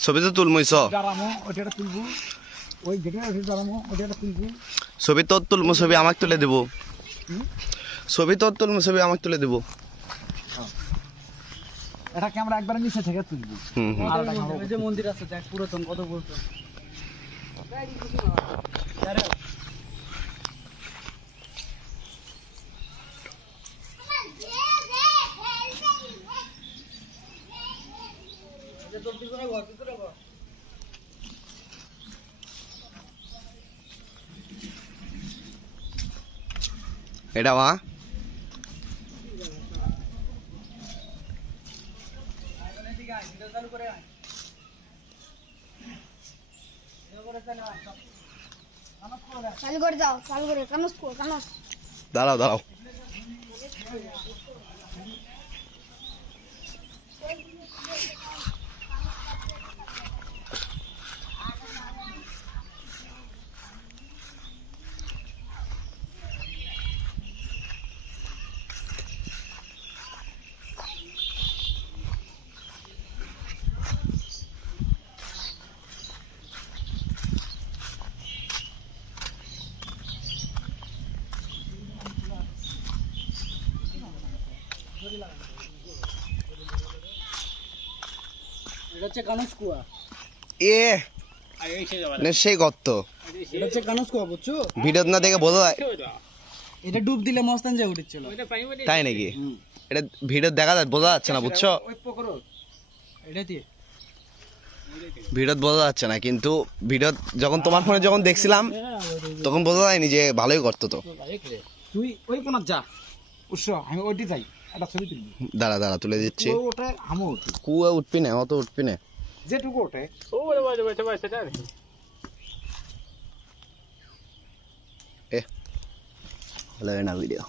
ছবি তো তুলমইছ ছবি তোর তুলমু ছবি আমাকে তুলে দিব ছবি তোর তুলমু ছবি আমাকে তুলে দিব এটা ক্যামেরা একবার নিচে থেকে তুলবো এই যে মন্দির আছে দেখ পুরাতন কত পুরাতন এটা মা চালু করে দাও চালু করে কানস কানস দাঁড়াও দাঁড়াও এটা হচ্ছে কানসকুয়া এ সেই গর্ত এটা হচ্ছে কানসকুয়া বুঝছো ভিডিও না দেখে বোঝা যায় এটা ডুব দিলে মস্তান যা উঠছিল তাই নাকি এটা ভিডিও দেখা যায় বোঝা যাচ্ছে না বুঝছো এটা দিয়ে ভিডিও বোঝা যাচ্ছে না কিন্তু ভিডিও যখন তোমার ফোনে যখন দেখছিলাম তখন বোঝা যায়নি যে ভালোই করতো তো তুই ওই কোন যা উৎস আমি ওইটি যাই একটা ছবি তুলবি দাঁড়া দাঁড়া তুলে দিচ্ছি ওটা আমও উঠি কুয়া উঠবি না অত উঠবি না যেটুকু ওঠে ভালো হয় না ভিডিও